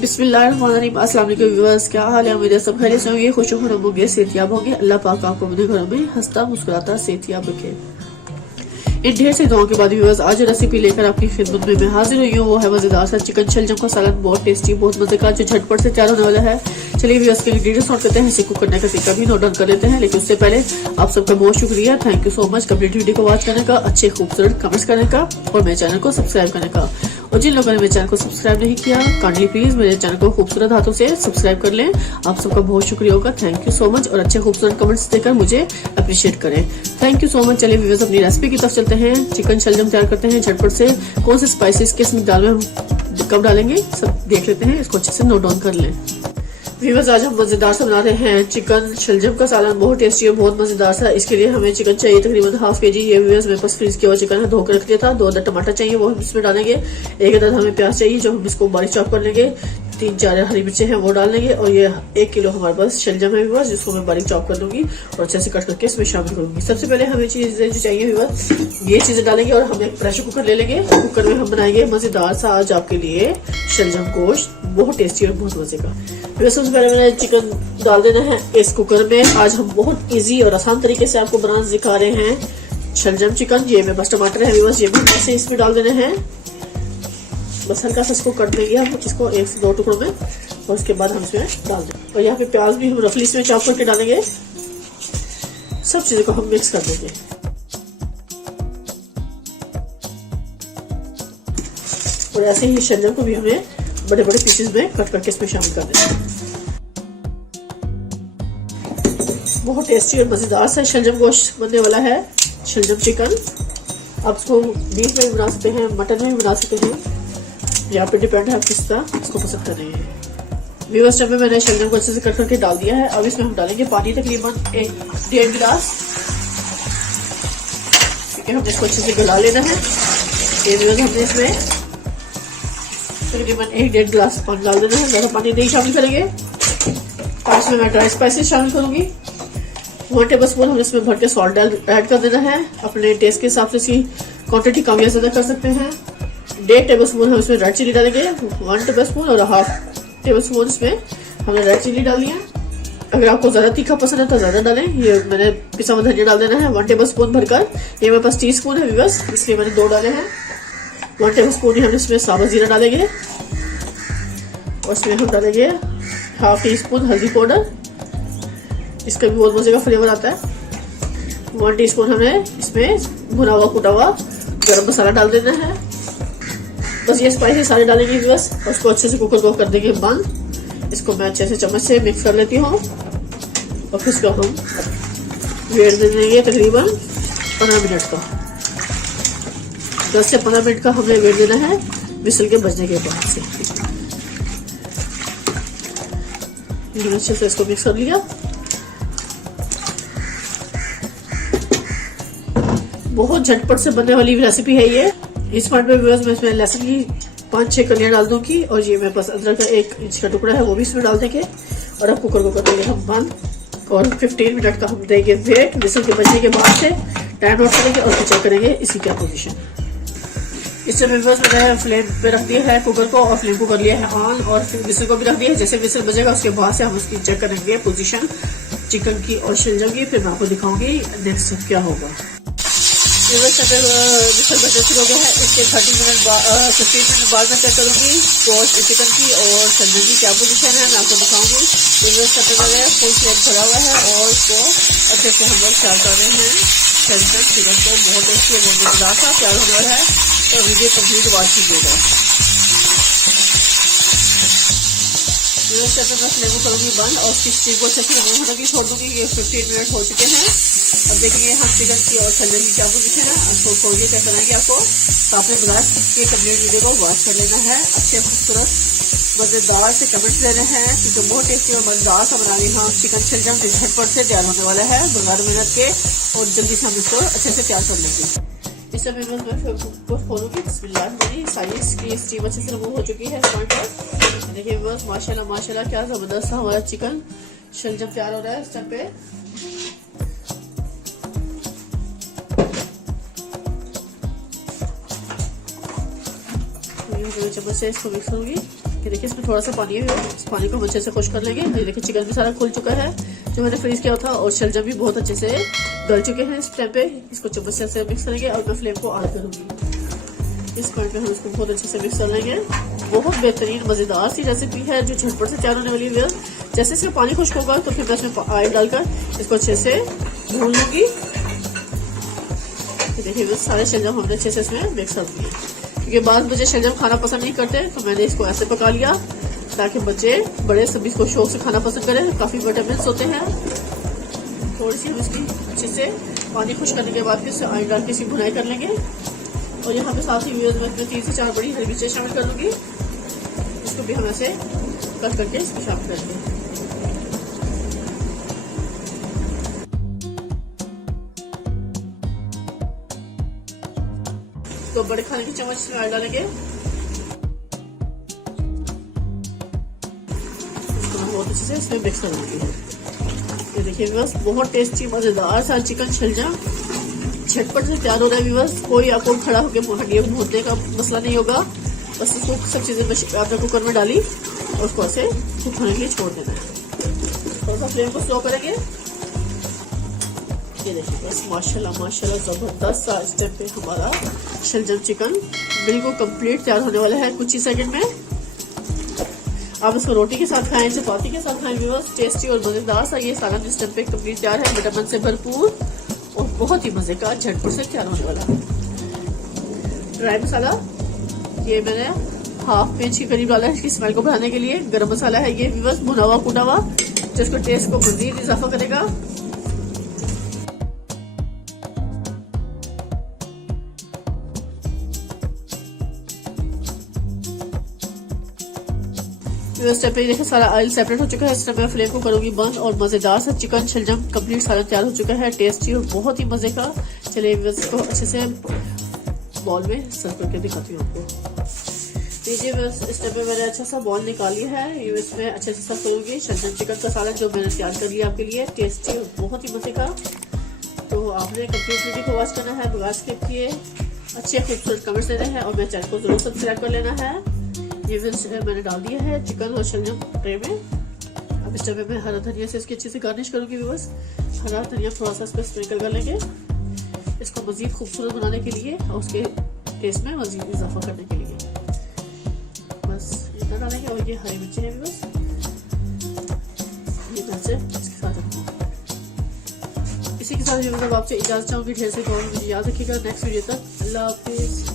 बिस्मिल्लाहिर्रहमानिर्रहीम। अस्सलाम वालेकुम व्यूअर्स, क्या हाल है? उम्मीद है सब खैरियत से होंगे, खुश होंगे, सेहतियाब होंगे। अल्लाह पाक आपको अपने घरों में हंसता मुस्कुराता सेहतियाब रखे। इन ढेर से दुआओं के बाद व्यूअर्स आज रेसिपी लेकर आपकी खिदमत में मैं हाजिर हुई हूँ। वो है मजेदार सा चिकन शलजम का सालन, बहुत टेस्टी, बहुत मजे का, जो झटपट से तैयार होने वाला है। चलिए व्यूअर्स के इंग्रेडिएंट्स नोट करते हैं, इसे कुक करने का तरीका भी नोट डाउन कर लेते हैं। लेकिन उससे पहले आप सबका बहुत शुक्रिया, thank you so much complete video को वॉच करने का, अच्छे खूबसूरत कमेंट्स करने का और मेरे चैनल को सब्सक्राइब करने का। और जिन लोगों ने मेरे चैनल को सब्सक्राइब नहीं किया, काइंडली प्लीज मेरे चैनल को खूबसूरत हाथों से सब्सक्राइब कर लें। आप सबका बहुत शुक्रिया होगा, थैंक यू सो मच। और अच्छे खूबसूरत कमेंट्स देकर मुझे अप्रिशिएट करें, थैंक यू सो मच। चलिए व्यूअर्स अपनी रेसिपी की तरफ चलते हैं। चिकन शलजम तैयार करते हैं झटपट से। कौन से स्पाइसेस किस दाल में कब डालेंगे सब देख लेते हैं, इसको अच्छे से नोट डाउन कर लें। व्यूअर्स आज हम मजेदार सा बना रहे हैं चिकन शलजम का सालन, बहुत टेस्टी और बहुत मजेदार सा। इसके लिए हमें चिकन चाहिए तकरीबन हाफ के जी। ये व्यूअर्स मेरे पास फ्रीज किया हुआ चिकन है, धो कर रख लिया था। 2 अदद टमाटर चाहिए, वो हम इसमें डालेंगे। 1 अदद हमें प्याज चाहिए, जो हम इसको बारीक चॉप कर लेंगे। 3-4 हरी मिर्चें हैं, वो डाल लेंगे। और ये 1 किलो हमारे पास शलजम है व्यूअर्स, जिसको मैं बारीक चॉप कर लूंगी और अच्छे से कट करके इसमें शामिल करूंगी। सबसे पहले हमें चीजें जो चाहिए व्यूअर्स, ये चीजें डालेंगे। और हम एक प्रेशर कुकर ले लेंगे, कुकर में हम बनाएंगे मजेदार सा आज आपके लिए शलजम गोश्त, बहुत टेस्टी और बहुत मजे का। सबसे पहले मैंने चिकन डाल देना है इस कुकर में। आज हम बहुत इजी और आसान तरीके से आपको बनाना सिखा रहे हैं शलजम चिकन। ये मेरे पास टमाटर है व्यूअर्स, ये भी ऐसे इसमें डाल देने हैं। बस हल्का सा इसको कट देंगे हम इसको 1 से 2 टुकड़ों में, और उसके बाद हम इसमें डाल देंगे। और यहाँ पे प्याज भी हम रफली इसमें चॉप करके डालेंगे। सब चीजों को हम मिक्स कर देंगे। और ऐसे ही शलजम को भी हमें बड़े बड़े पीसेस में कट करके इसमें शामिल कर देंगे। बहुत टेस्टी और मजेदार सा शलजम गोश्त बनने वाला है, शलजम चिकन। आप इसको बीफ में भी बना सकते हैं, मटन में भी बना सकते हैं, यहाँ पे डिपेंड है आप किस तरह इसको पसंद कर रहे हैं। व्यूअर्स में मैंने शलजम को अच्छे से कट करके डाल दिया है। अब इसमें हम डालेंगे पानी तकरीबन 1-1.5 गिलास। ठीक है, हमने इसको अच्छे से गला लेना है। हमने इसमें तकरीबन 1-1.5 गिलास पानी डाल देना है, ज्यादा पानी नहीं शामिल करेंगे। और इसमें मैं ड्राई स्पाइसेस शामिल करूंगी। 1 टेबल स्पून हम इसमें भर के सॉल्ट ऐड कर देना है। अपने टेस्ट के हिसाब से इसकी क्वांटिटी कम या ज्यादा कर सकते हैं। 1.5 टेबल स्पून हम इसमें रेड चिली डालेंगे। 1 टेबल स्पून और हाफ टेबल स्पून इसमें हमने रेड चिली डाली है। अगर आपको ज्यादा तीखा पसंद है तो ज्यादा डालें। ये मैंने पिसा हुआ धनिया डाल देना है 1 टेबल स्पून भरकर। ये मेरे पास टी स्पून है व्यूअर्स, इसलिए मैंने 2 डाले हैं। 1 टेबल स्पून ही हम इसमें साबुत जीरा डालेंगे। और इसमें हम डालेंगे हाफ टी स्पून हल्दी पाउडर, इसका भी बहुत मजे का फ्लेवर आता है। 1 टीस्पून हमें इसमें भुना हुआ कुटा हुआ गरम मसाला डाल देना है। बस ये स्पाइसेस सारे डालेंगे बस। और उसको अच्छे से कुकर को कर देंगे बंद। इसको मैं अच्छे से चम्मच से मिक्स कर लेती हूँ। और फिर इसको हम वेट दे देंगे तकरीबन 15 मिनट का। 10 से 15 मिनट का हमें वेट देना है विसल के बजने के बाद से। अच्छे से इसको मिक्स कर लिया। बहुत झटपट से बनने वाली रेसिपी है ये। इस पार्ट में मैं इसमें लहसुन की 5-6 कलियां डाल दूंगी। और ये मेरे पास अदरक का 1 इंच का टुकड़ा है, वो भी इसमें डाल देंगे। और अब कुकर को कर देंगे हम बंद। और 15 मिनट का हम देंगे वेट विसल के बजने के बाद से। टाइम नोट करेंगे और चेक करेंगे इसकी क्या पोजीशन। इस समय मैंने फ्लेम पे रख दिया है कुकर को, और फ्लेम को कर लिया है ऑन, और फिर विसल को भी रख दिया है। जैसे विसल बजेगा उसके बाद से हम उसकी चेक करेंगे पोजीशन चिकन की और शलजम की। फिर मैं आपको दिखाऊंगी नेक्स्ट क्या होगा। विसल बजने शुरू हो गया है। इसके 15 मिनट बाद में चेक करूंगी गोश्त चिकन की और शलजम की क्या पोजीशन है, मैं आपको दिखाऊंगी। फुल प्लेट भरा हुआ है और इसको अच्छे से हम लोग तैयार कर रहे हैं शलजम चिकन को। बहुत टेस्टी है, बहुत मजेदार सा तैयार होने वाला है, तो वीडियो कंप्लीट वॉच कीजिएगा। मैं फ्लेम को करूंगी बंद और उसकी स्टीम को अच्छे से रिमूव होने की छोड़ दूंगी। ये 15 मिनट हो चुके हैं। अब देखेंगे हम चिकन की और शलजम की क्या पोजीशन है। आपको खोलिए चेक कराएंगे आपको। तो आपने बताया कि कंप्लीट वीडियो को वॉच कर लेना है। अच्छे खूबसूरत मजेदार से कमेंट्स लेने हैं, क्योंकि बहुत टेस्टी और मजेदार सा बना रही हम चिकन शलजम झटपट से तैयार होने वाला है बगैर मेहनत के। और जल्दी से हम इसको अच्छे से तैयार कर लेंगे। इस समय मैं खोलूंगी। बिस्मिल्लाह, सारी इसकी स्टीम अच्छे से रिमूव हो चुकी है। देखिए बस माशाल्लाह माशाल्लाह क्या जबरदस्त हमारा चिकन शलजम तैयार हो रहा है इस टाइम पे। चम्मच से इसको मिक्स करूंगी। कि देखिए इसमें थोड़ा सा पानी है, इस पानी को हम अच्छे से खुश कर लेंगे। ये देखिए चिकन भी सारा खुल चुका है जो मैंने फ्रीज किया था, और शलजम भी बहुत अच्छे से गल चुके हैं। इस टाइम पे इसको चम्मच से मिक्स करेंगे और मैं फ्लेम को ऑन करूंगी। इस पॉइंट पे हम इसको बहुत अच्छे से मिक्स कर लेंगे। बहुत बेहतरीन मजेदार सी रेसिपी है जो झटपट से तैयार होने वाली है। जैसे इसका पानी खुश्क होगा तो फिर मैं इसमें ऑयल डालकर इसको अच्छे से भून लूंगी। देखिए सारे शलजम हमने अच्छे से इसमें मिक्स कर दिए, क्योंकि बाद बच्चे शलजम खाना पसंद नहीं करते, तो मैंने इसको ऐसे पका लिया ताकि बच्चे बड़े सभी इसको शौक से खाना पसंद करें। काफी विटामिन होते हैं। थोड़ी सी हम इसकी अच्छे से पानी खुश करने के बाद फिर ऑयल डाल के इसकी भुनाई कर लेंगे। और यहाँ पे साथ ही में 3 से 4 बड़ी हरी मिर्चें शामिल कर लूंगी। इसको भी हम ऐसे कट करके इसको शामिल करेंगे। तो बड़े खाने की चम्मच इसमें ऑयल डालेंगे। इसको मैं बहुत अच्छे से इसमें मिक्स कर लूंगी। ये देखिए बस बहुत टेस्टी मजेदार सा चिकन शलजम झटपट से तैयार हो रहा है। बस कोई आपको खड़ा होकर हड्डियां भूनने का मसला नहीं होगा। बस इसको सब चीजें आपने कुकर में डाली और उसको ऐसे कुक होने के लिए छोड़ देना है। थोड़ा सा फ्लेम को स्लो करेंगे। ये देखिए बस माशाल्लाह माशाल्लाह जबरदस्त सा इस टाइम पे हमारा शलजम चिकन बिल्कुल कंप्लीट तैयार होने वाला है कुछ ही सेकंड में। आप इसको रोटी के साथ खाएं, चपाती के साथ खाएं। बस टेस्टी और मजेदार सा ये सालन इस टाइम पे कंप्लीट तैयार है, विटामिन से भरपूर और बहुत ही मजे का झटपट से तैयार होने वाला है। ड्राई मसाला ये मैंने हाफ इंच के करीब डाला है इसकी स्मेल को बढ़ाने के लिए। गरम मसाला है ये बस भुना हुआ कूटा हुआ, जो इसको टेस्ट को मजीद इजाफा करेगा। इस टाइप पे देखिए सारा ऑयल सेपरेट हो चुका है। इस टाइप मैं फ्लेम को करूंगी बंद और मजेदार सा चिकन शलजम कंप्लीट सारा तैयार हो चुका है, टेस्टी और बहुत ही मजे का। चलिए इसको अच्छे से बॉल में सर्व करके दिखाती हूँ आपको। लीजिए बस इस टाइप पे मैंने अच्छा सा बॉल निकाल लिया है। ये इसमें अच्छे से सर्व करूंगी शलजम चिकन का सालन जो मैंने तैयार कर लिया आपके लिए, टेस्टी और बहुत ही मजे का। तो आपने कंप्लीट वीडियो को वॉच करना है, बगैर स्किप किए अच्छे खूबसूरत कमेंट्स देने हैं और मेरे चैनल को जरूर सब्सक्राइब कर लेना है। ये मैंने डाल दिया है चिकन और शलजम ट्रे में। अब इस टाइम मैं हरा धनिया से इसकी अच्छे से गार्निश करूंगी। बस हरा धनिया थोड़ा सा इस पर स्प्रिंकल कर लेंगे इसको मजीद खूबसूरत बनाने के लिए और उसके टेस्ट में मजीद इजाफा करने के लिए। बस इतना डालेंगे। और ये हरी मिर्ची है बस ये मिर्चे इसके साथ रखूंगा। इसी के साथ मतलब आपसे इजाजत चाहूंगी। ढेर से मुझे याद रखिएगा। नेक्स्ट वीडियो तक अल्लाह हाफिज।